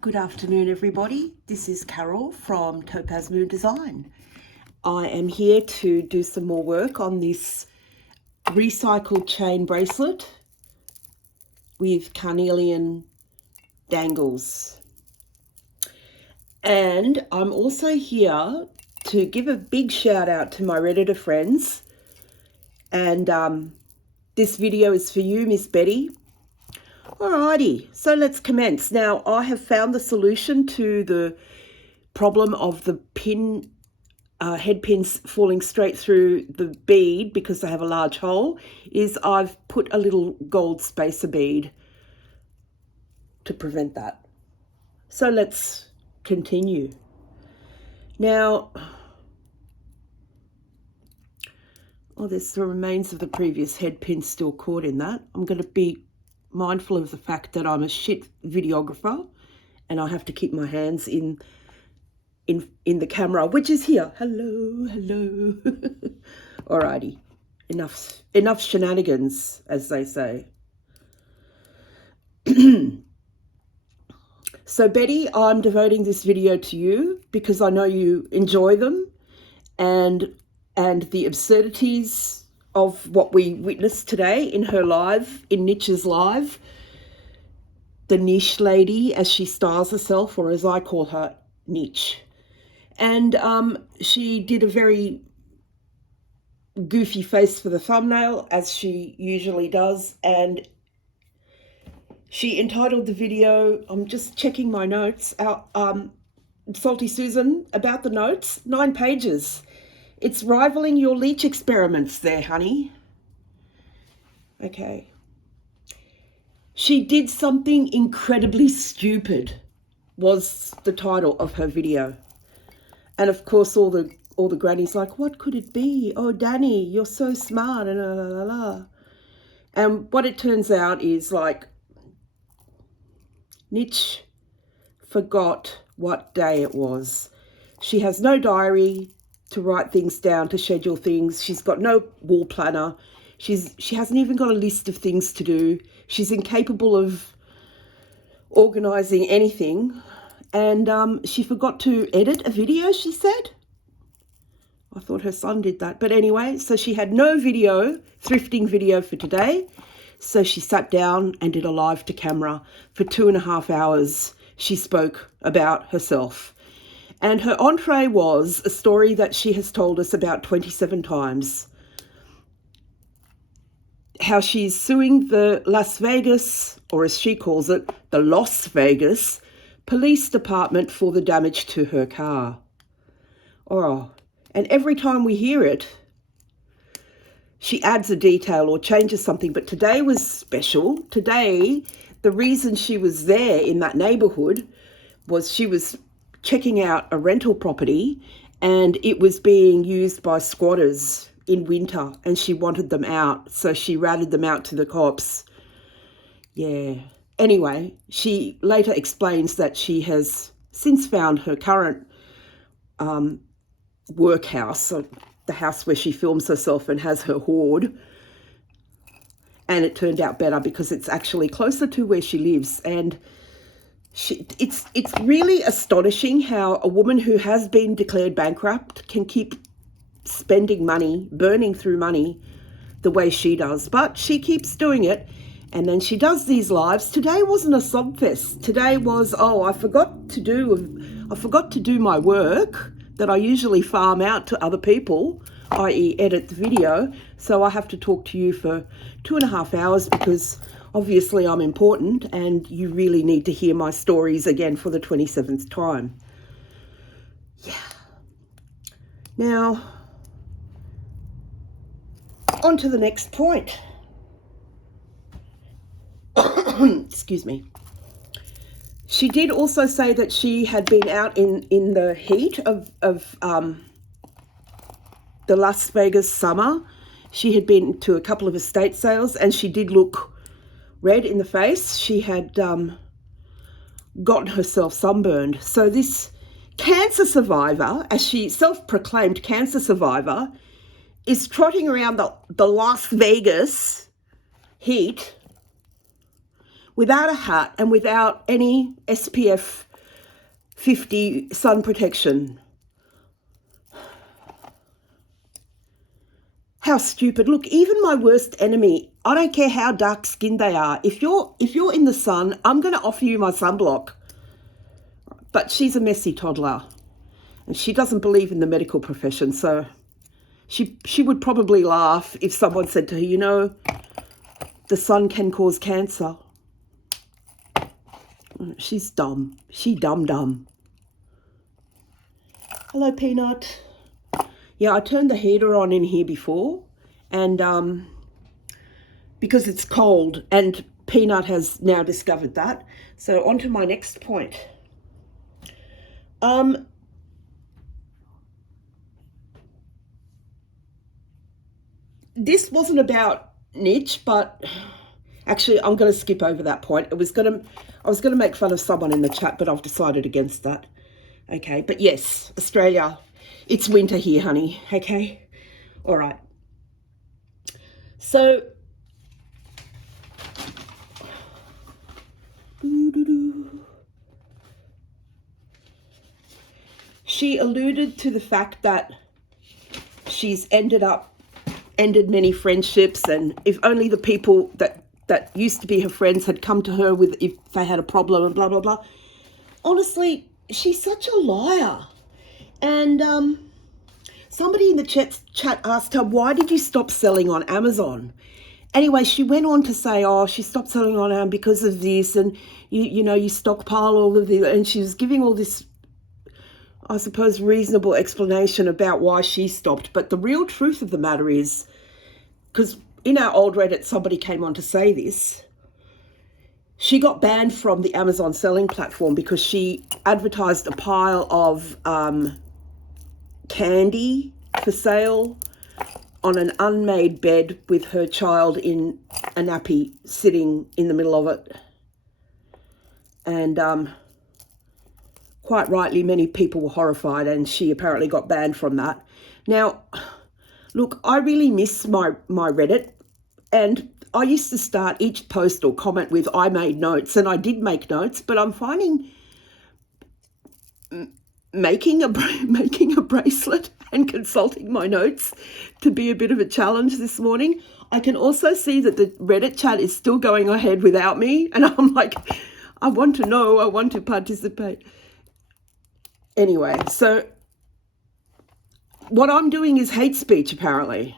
Good afternoon, everybody. This is Carol from TopazMoon Design. I am here to do some more work on this recycled chain bracelet with Carnelian dangles. And I'm also here to give a big shout out to my Redditor friends. And this video is for you, Miss Betty. Alrighty, so let's commence. Now, I have found the solution to the problem of the head pins falling straight through the bead because they have a large hole, is I've put a little gold spacer bead to prevent that. So let's continue. Now, there's the remains of the previous head pin still caught in that. I'm going to be mindful of the fact that I'm a shit videographer and I have to keep my hands in the camera, which is here. Hello. Alrighty, enough shenanigans, as they say. So Betty, I'm devoting this video to you because I know you enjoy them and the absurdities of what we witnessed today in her live, in Niche's live. The niche lady, as she styles herself, or as I call her, Niche. And she did a very goofy face for the thumbnail, as she usually does. And she entitled the video, I'm just checking my notes out, Salty Susan, about the notes, 9 pages. It's rivaling your leech experiments there, honey. Okay. She did something incredibly stupid, was the title of her video. And of course, all the grannies like, what could it be? Oh, Danny, you're so smart, and la la la. And what it turns out is, like, Niche forgot what day it was. She has no diary to write things down, to schedule things. She's got no wall planner. She hasn't even got a list of things to do. She's incapable of organising anything. And she forgot to edit a video, she said. I thought her son did that. But anyway, so she had no video, thrifting video for today. So she sat down and did a live to camera for 2.5 hours. She spoke about herself. And her entree was a story that she has told us about 27 times. How she's suing the Las Vegas, or as she calls it, the Las Vegas police department for the damage to her car. Oh, and every time we hear it, she adds a detail or changes something. But today was special. Today, the reason she was there in that neighbourhood was she was checking out a rental property and it was being used by squatters in winter and she wanted them out. So she ratted them out to the cops. Yeah. Anyway, she later explains that she has since found her current workhouse, the house where she films herself and has her hoard. And it turned out better because it's actually closer to where she lives. And it's really astonishing how a woman who has been declared bankrupt can keep spending money, burning through money the way she does. But she keeps doing it. And then she does these lives. Today wasn't a sob fest. Today was, I forgot to do my work that I usually farm out to other people, i.e. edit the video. So I have to talk to you for 2.5 hours because obviously I'm important and you really need to hear my stories again for the 27th time. Yeah. Now, on to the next point. Excuse me. She did also say that she had been out in the heat of the Las Vegas summer. She had been to a couple of estate sales and she did look red in the face. She had gotten herself sunburned. So this cancer survivor, as she self-proclaimed cancer survivor, is trotting around the Las Vegas heat without a hat and without any SPF 50 sun protection. How stupid. Look, even my worst enemy, I don't care how dark skinned they are. If you're in the sun, I'm going to offer you my sunblock. But she's a messy toddler and she doesn't believe in the medical profession. So she would probably laugh if someone said to her, you know, the sun can cause cancer. She's dumb. She dumb. Hello, Peanut. Yeah, I turned the heater on in here before, and because it's cold, and Peanut has now discovered that. So on to my next point. This wasn't about niche, but actually I'm going to skip over that point. I was going to make fun of someone in the chat, but I've decided against that. Okay, but yes, Australia, it's winter here, honey. Okay, all right. So, she alluded to the fact that she's ended many friendships, and if only the people that used to be her friends had come to her with if they had a problem and blah, blah, blah. Honestly, she's such a liar. And somebody in the chat asked her, why did you stop selling on Amazon? Anyway, she went on to say, oh, she stopped selling on Amazon because of this, and you know, you stockpile all of the, and she was giving all this, I suppose, reasonable explanation about why she stopped. But the real truth of the matter is, because in our old Reddit, somebody came on to say this, she got banned from the Amazon selling platform because she advertised a pile of candy for sale on an unmade bed with her child in a nappy sitting in the middle of it. And quite rightly, many people were horrified, and she apparently got banned from that. Now, look, I really miss my Reddit, and I used to start each post or comment with, I made notes, and I did make notes, but I'm finding making a bracelet and consulting my notes to be a bit of a challenge this morning. I can also see that the Reddit chat is still going ahead without me, and I'm like, I want to know, I want to participate. Anyway, so what I'm doing is hate speech, apparently.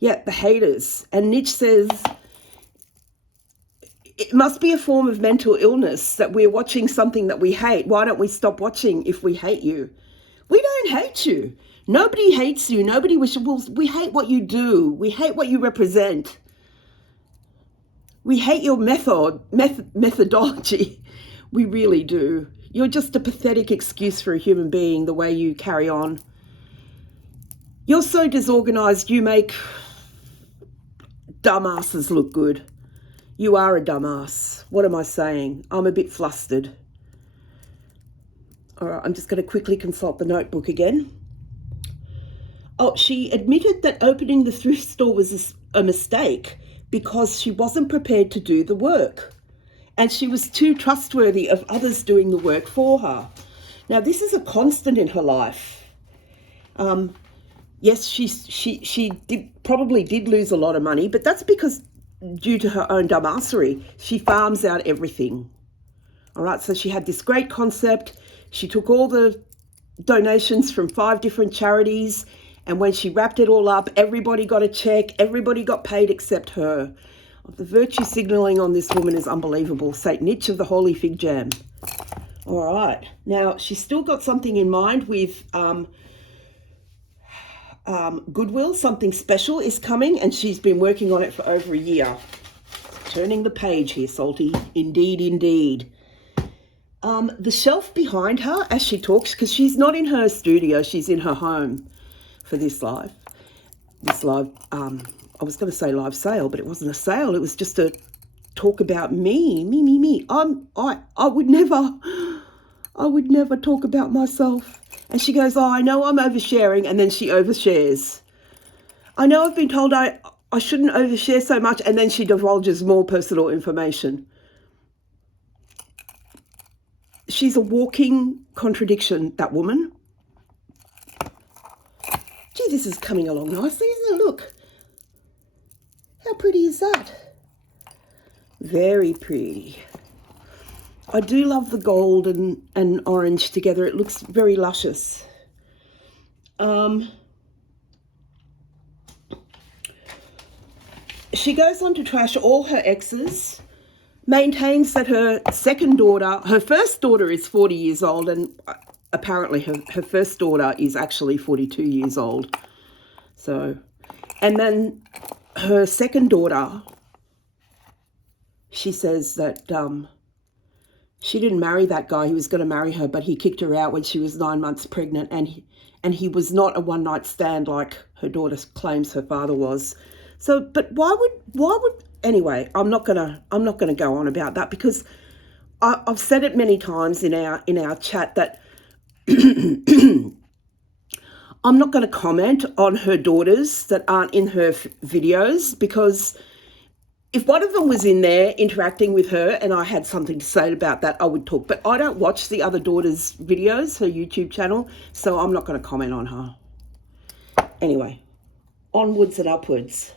Yeah, the haters. And Nietzsche says it must be a form of mental illness that we're watching something that we hate. Why don't we stop watching if we hate you? We don't hate you. Nobody hates you. Nobody wishes. Well, we hate what you do. We hate what you represent. We hate your methodology. We really do. You're just a pathetic excuse for a human being, the way you carry on. You're so disorganized, you make dumbasses look good. You are a dumbass. What am I saying? I'm a bit flustered. All right, I'm just going to quickly consult the notebook again. Oh, she admitted that opening the thrift store was a mistake because she wasn't prepared to do the work, and she was too trustworthy of others doing the work for her. Now, this is a constant in her life. Yes, she probably did lose a lot of money, but that's because due to her own dumbassery, she farms out everything. All right, so she had this great concept. She took all the donations from 5 different charities, and when she wrapped it all up, everybody got a check, everybody got paid except her. The virtue signaling on this woman is unbelievable. Saint Nietzsche of the Holy Fig Jam. All right, now she's still got something in mind with Goodwill. Something special is coming, and she's been working on it for over a year. Turning the page here, Salty. Indeed, indeed. The shelf behind her as she talks, because she's not in her studio, she's in her home for this live. I was going to say live sale, but it wasn't a sale. It was just a talk about me. I would never talk about myself. And she goes, oh, I know I'm oversharing, and then she overshares. I know I've been told I shouldn't overshare so much, and then she divulges more personal information. she's a walking contradiction, that woman. Gee, this is coming along nicely, isn't it? Look. How pretty is that? Very pretty. I do love the gold and orange together. It looks very luscious. She goes on to trash all her exes, maintains that her first daughter is 40 years old, and apparently her first daughter is actually 42 years old. So, and then her second daughter, she says that she didn't marry that guy. He was going to marry her, but he kicked her out when she was 9 months pregnant, and he was not a one-night stand like her daughter claims her father was. So, but why would anyway? I'm not gonna go on about that, because I've said it many times in our chat that I'm not going to comment on her daughters that aren't in her videos, because if one of them was in there interacting with her and I had something to say about that, I would talk. But I don't watch the other daughter's videos, her YouTube channel, so I'm not going to comment on her. Anyway, onwards and upwards.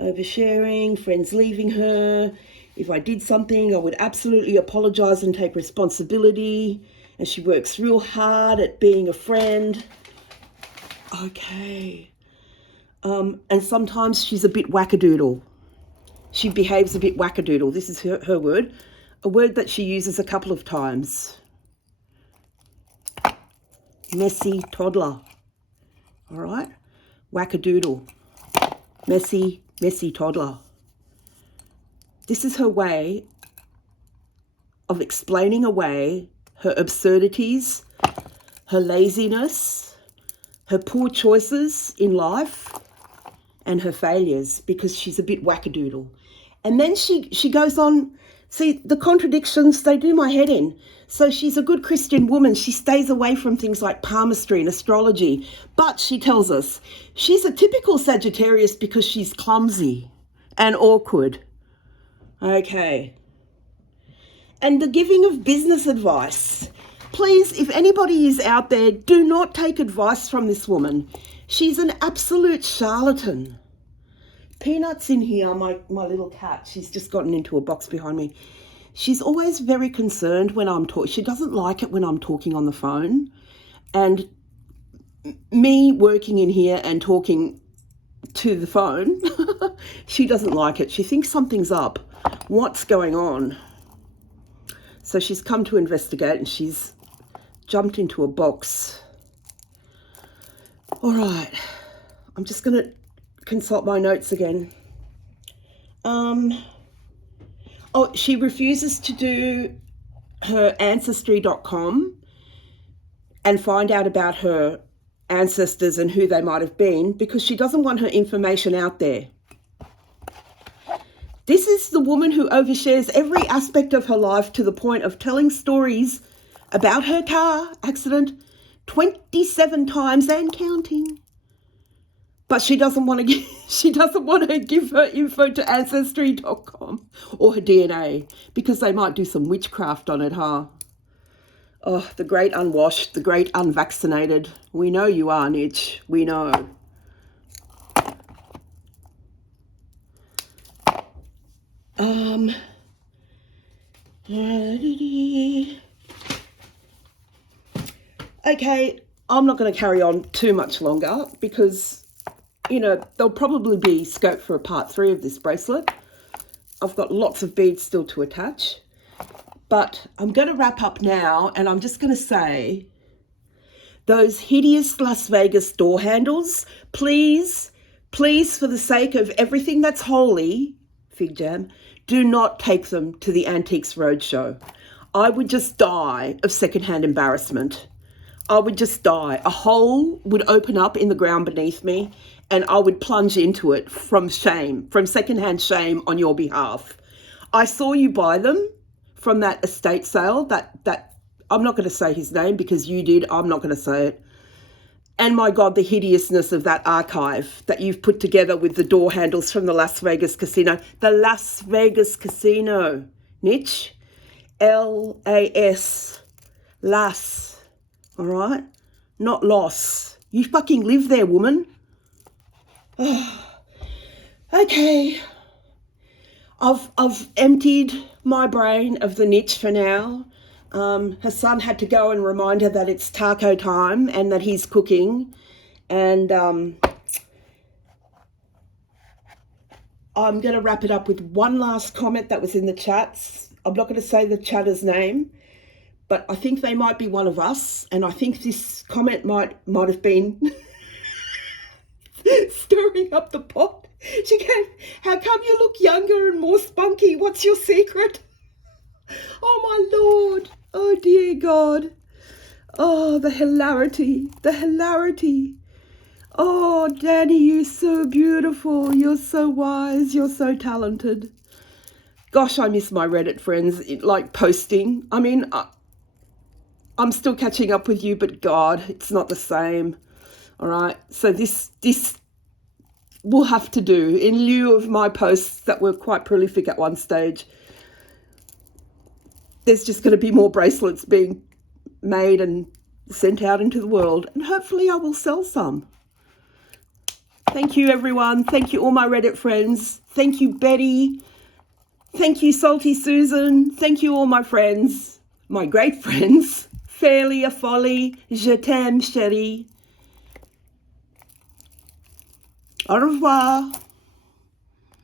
Oversharing, friends leaving her. If I did something, I would absolutely apologise and take responsibility. And she works real hard at being a friend. Okay. And sometimes she's a bit wackadoodle. She behaves a bit wackadoodle. This is her word. A word that she uses a couple of times. Messy toddler. All right? Wackadoodle. Messy toddler. This is her way of explaining away her absurdities, her laziness, her poor choices in life, and her failures, because she's a bit wackadoodle. And then she goes on, see, the contradictions, they do my head in. So she's a good Christian woman. She stays away from things like palmistry and astrology. But she tells us she's a typical Sagittarius because she's clumsy and awkward. Okay. And the giving of business advice. Please, if anybody is out there, do not take advice from this woman. She's an absolute charlatan. Peanut's in here, my little cat. She's just gotten into a box behind me. She's always very concerned when I'm talking. She doesn't like it when I'm talking on the phone. And me working in here and talking to the phone, she doesn't like it. She thinks something's up. What's going on? So she's come to investigate, and she's jumped into a box. All right. I'm just going to consult my notes again. Oh, she refuses to do her ancestry.com and find out about her ancestors and who they might have been, because she doesn't want her information out there. This is the woman who overshares every aspect of her life to the point of telling stories about her car accident 27 times and counting. But she doesn't want to give her info to ancestry.com or her DNA, because they might do some witchcraft on it, huh? Oh, the great unwashed, the great unvaccinated. We know you are, Nitch. We know. Okay, I'm not going to carry on too much longer, because, you know, there'll probably be scope for a part 3 of this bracelet. I've got lots of beads still to attach. But I'm going to wrap up now, and I'm just going to say, those hideous Las Vegas door handles, please, for the sake of everything that's holy, Fig Jam, do not take them to the Antiques Roadshow. I would just die of secondhand embarrassment. I would just die. A hole would open up in the ground beneath me, and I would plunge into it from shame, from secondhand shame on your behalf. I saw you buy them from that estate sale, that I'm not going to say his name because you did. I'm not going to say it. And my God, the hideousness of that archive that you've put together with the door handles from the Las Vegas casino. The Las Vegas casino. niche. L-A-S. Lass. All right? Not loss. You fucking live there, woman. Okay. I've emptied my brain of the niche for now. Her son had to go and remind her that it's taco time and that he's cooking. And I'm going to wrap it up with one last comment that was in the chats. I'm not going to say the chatter's name, but I think they might be one of us. And I think this comment might have been stirring up the pot. She came, how come you look younger and more spunky? What's your secret? Oh, my Lord. Oh, dear God. Oh, the hilarity. The hilarity. Oh, Danny, you're so beautiful. You're so wise. You're so talented. Gosh, I miss my Reddit friends, like posting. I mean, I'm still catching up with you, but God, it's not the same. All right. So this will have to do in lieu of my posts that were quite prolific at one stage. There's just going to be more bracelets being made and sent out into the world, and hopefully I will sell some. Thank you, everyone. Thank you, all my Reddit friends. Thank you, Betty. Thank you, Salty Susan. Thank you, all my friends, my great friends. Fairly a folly. Je t'aime, chérie. Au revoir.